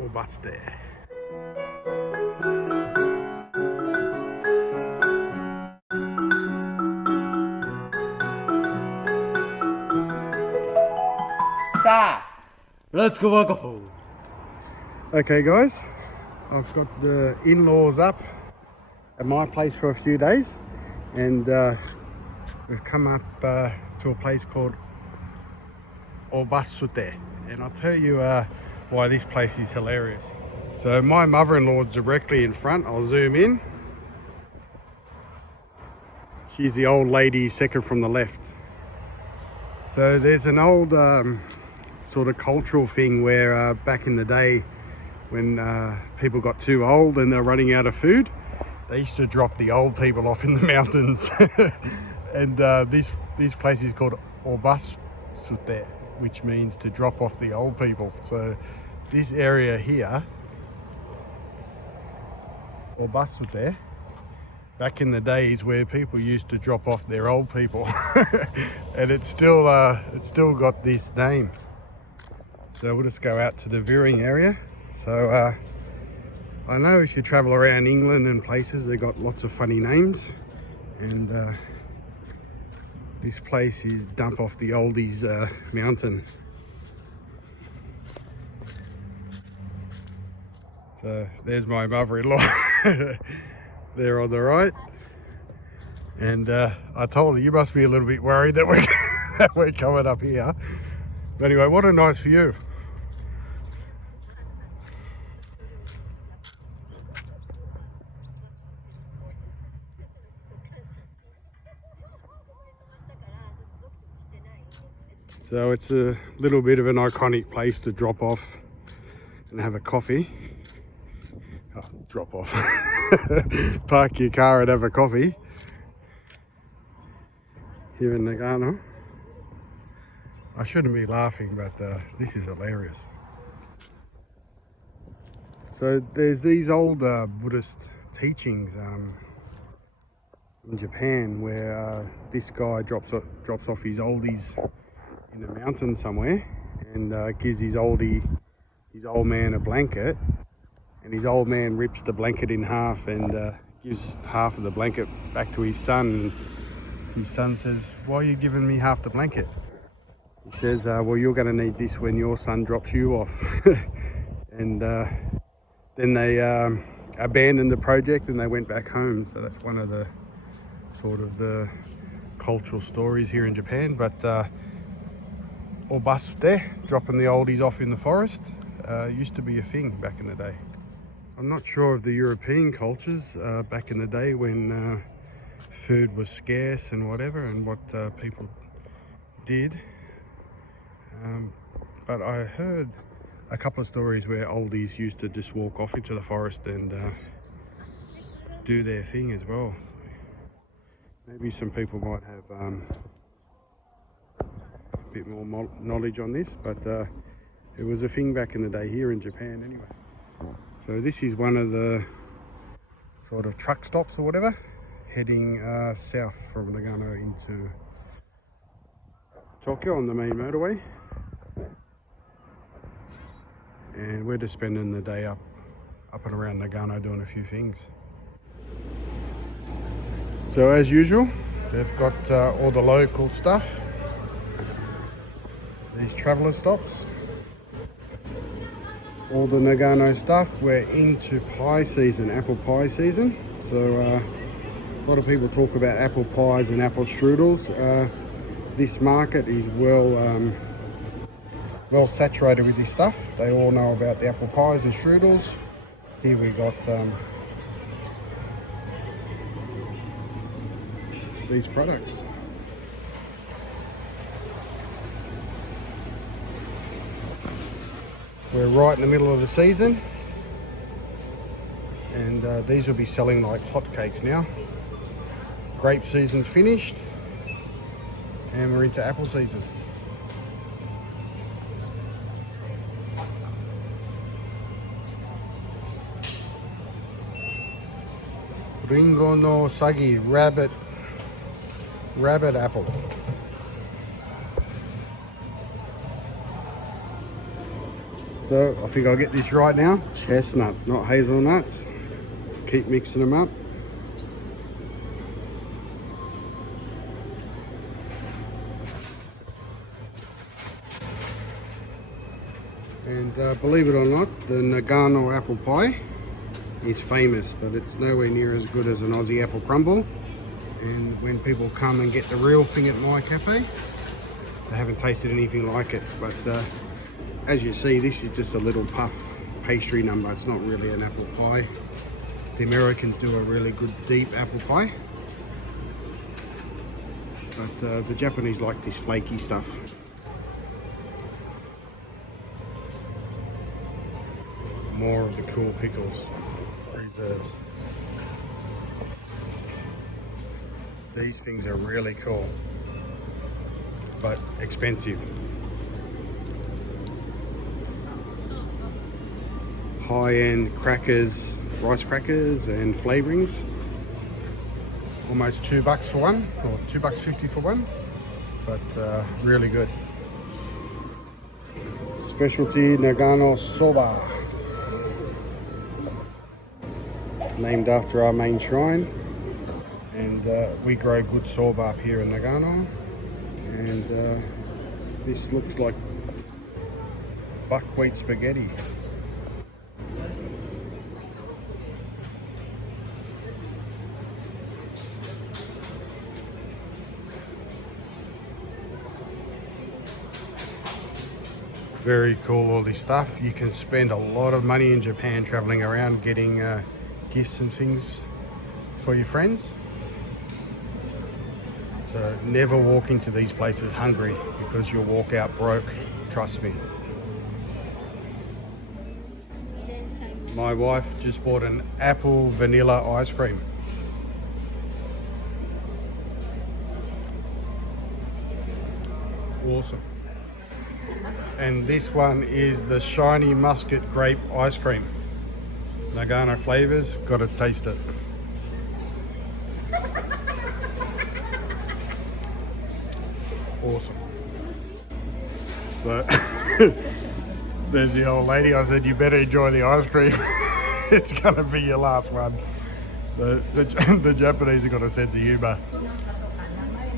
Obasute. Let's go back home. Okay guys, I've got the in-laws up at my place for a few days, and we've come up to a place called Obasute, and I'll tell you why this place is hilarious. So my mother-in-law's directly in front. I'll zoom in. She's the old lady second from the left. So there's an old sort of cultural thing where back in the day when people got too old and they're running out of food, they used to drop the old people off in the mountains. And this place is called Obasute, which means to drop off the old people. So this area here, Obasute, back in the days where people used to drop off their old people. And it's still got this name. So we'll just go out to the viewing area. So I know if you travel around England and places, they've got lots of funny names, and this place is Dump Off the Oldies Mountain. So there's my mother-in-law there on the right, and I told her, you must be a little bit worried that we're coming up here. But anyway, what a nice view. So it's a little bit of an iconic place to drop off and have a coffee. Oh, drop off. Park your car and have a coffee here in Nagano. I shouldn't be laughing, but this is hilarious. So there's these old Buddhist teachings in Japan where this guy drops off his oldies in a mountain somewhere, and gives his old man a blanket, and his old man rips the blanket in half and gives half of the blanket back to his son, and his son says, "Why are you giving me half the blanket?" He says, "Well, you're going to need this when your son drops you off." And then they abandoned the project and they went back home. So that's one of the sort of the cultural stories here in Japan. But Obasute, dropping the oldies off in the forest, used to be a thing back in the day. I'm not sure of the European cultures back in the day when food was scarce and whatever, and what people did. But I heard a couple of stories where oldies used to just walk off into the forest and do their thing as well. Maybe some people might have a bit more knowledge on this, but it was a thing back in the day here in Japan anyway. So this is one of the sort of truck stops or whatever, heading south from Nagano into Tokyo on the main motorway. And we're just spending the day up and around Nagano doing a few things. So as usual, they've got all the local stuff. These traveller stops. All the Nagano stuff. We're into pie season, apple pie season. So a lot of people talk about apple pies and apple strudels. This market is well saturated with this stuff. They all know about the apple pies and strudels. Here we got these products. We're right in the middle of the season, and these will be selling like hotcakes now. Grape season's finished, and we're into apple season. Ringo no sagi, rabbit apple. So I think I'll get this right now. Chestnuts, not hazelnuts. Keep mixing them up. And believe it or not, the Nagano apple pie is famous, but it's nowhere near as good as an Aussie apple crumble. And when people come and get the real thing at my cafe, they haven't tasted anything like it. But as you see, this is just a little puff pastry number. It's not really an apple pie. The Americans do a really good deep apple pie, but the Japanese like this flaky stuff. More of the cool pickles, preserves. These things are really cool, but expensive. High-end crackers, rice crackers and flavorings. Almost $2 for one, or $2.50 for one, but really good. Specialty Nagano soba, named after our main shrine. And we grow good soba up here in Nagano. And this looks like buckwheat spaghetti. Very cool, all this stuff. You can spend a lot of money in Japan traveling around getting gifts and things for your friends. So never walk into these places hungry, because you'll walk out broke, trust me. My wife just bought an apple vanilla ice cream. Awesome. And this one is the shiny muscat grape ice cream. Nagano flavors, gotta taste it. Awesome. So there's the old lady. I said, you better enjoy the ice cream. It's gonna be your last one. The Japanese have got a sense of humor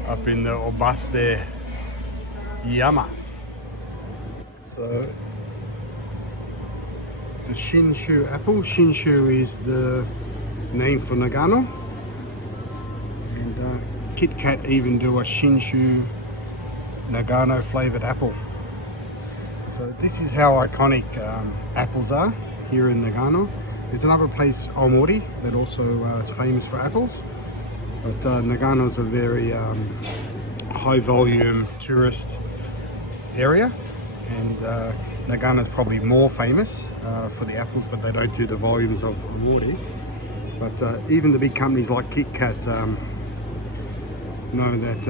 up in the Obasute Yama. So the Shinshu apple. Shinshu is the name for Nagano. And KitKat even do a Shinshu Nagano flavored apple. So this is how iconic apples are here in Nagano. There's another place, Omori, that also is famous for apples. But Nagano is a very high volume tourist area. And Nagano is probably more famous for the apples, but they don't do the volumes of Omori. But even the big companies like KitKat know that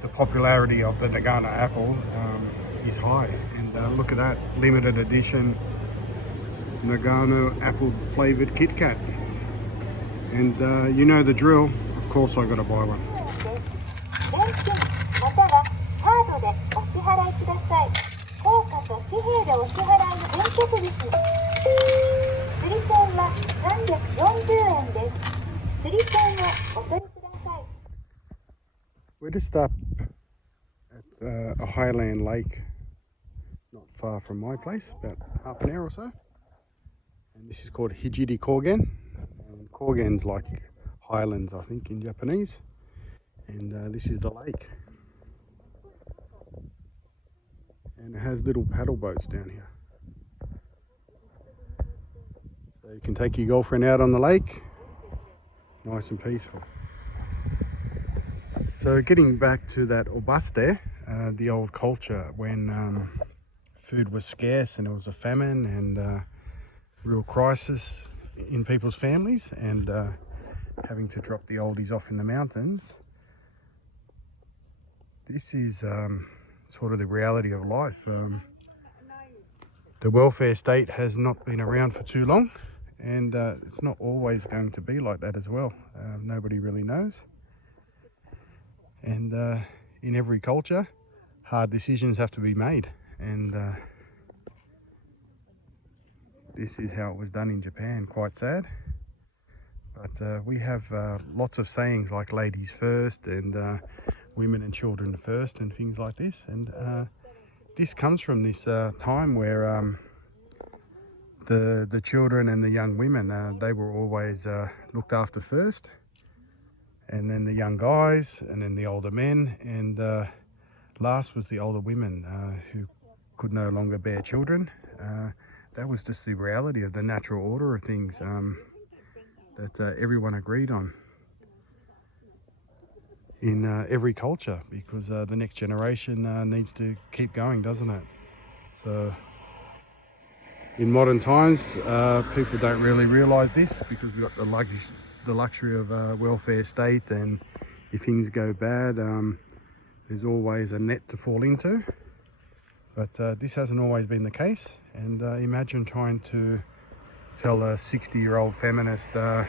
the popularity of the Nagano apple is high. And look at that, limited edition Nagano apple flavored KitKat. And you know the drill, of course I gotta buy one. We're just up at a highland lake, not far from my place, about half an hour or so. And this is called Hijiri Kogen. And Kogen's like highlands, I think, in Japanese. And this is the lake. And it has little paddle boats down here. So you can take your girlfriend out on the lake, nice and peaceful. So getting back to that Obasute, the old culture when food was scarce and it was a famine and real crisis in people's families, and having to drop the oldies off in the mountains. This is sort of the reality of life. The welfare state has not been around for too long, and it's not always going to be like that as well. Nobody really knows. And in every culture, hard decisions have to be made. And this is how it was done in Japan. Quite sad. But we have lots of sayings like ladies first and women and children first and things like this. And this comes from this time where the children and the young women, they were always looked after first. And then the young guys, and then the older men, and last was the older women who could no longer bear children. That was just the reality of the natural order of things that everyone agreed on in every culture, because the next generation needs to keep going, doesn't it? So in modern times, people don't really realise this, because we've got the luxury of a welfare state, and if things go bad, there's always a net to fall into. But this hasn't always been the case, and imagine trying to tell a 60-year-old feminist that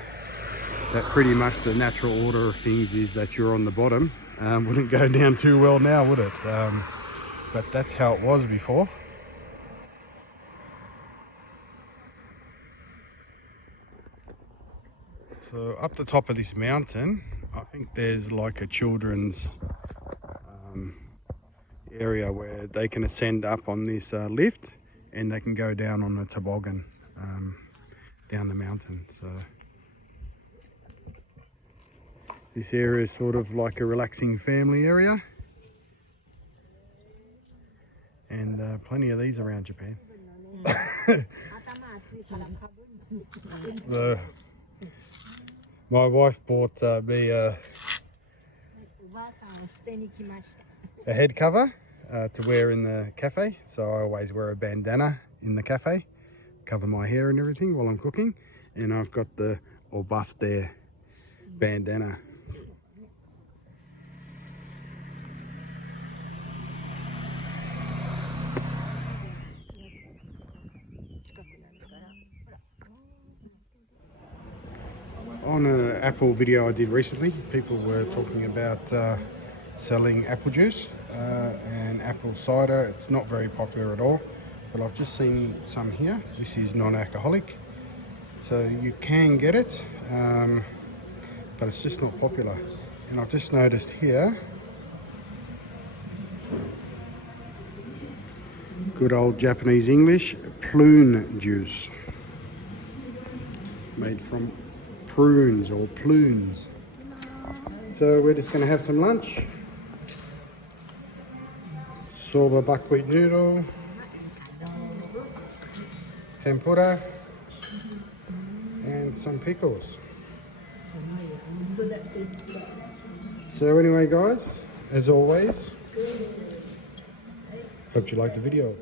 pretty much the natural order of things is that you're on the bottom. Wouldn't go down too well now, would it? But that's how it was before. So up the top of this mountain, I think there's like a children's area where they can ascend up on this lift, and they can go down on the toboggan down the mountain. So this area is sort of like a relaxing family area, and plenty of these around Japan. My wife bought me a head cover to wear in the cafe, so I always wear a bandana in the cafe, cover my hair and everything while I'm cooking, and I've got the Obasute bandana. On an apple video I did recently, people were talking about selling apple juice and apple cider. It's not very popular at all, but I've just seen some here. This is non-alcoholic, so you can get it, but it's just not popular. And I've just noticed here, good old Japanese English, prune juice, made from prunes or plumes. So we're just going to have some lunch. Soba buckwheat noodle, tempura, and some pickles. So anyway guys, as always, hope you liked the video.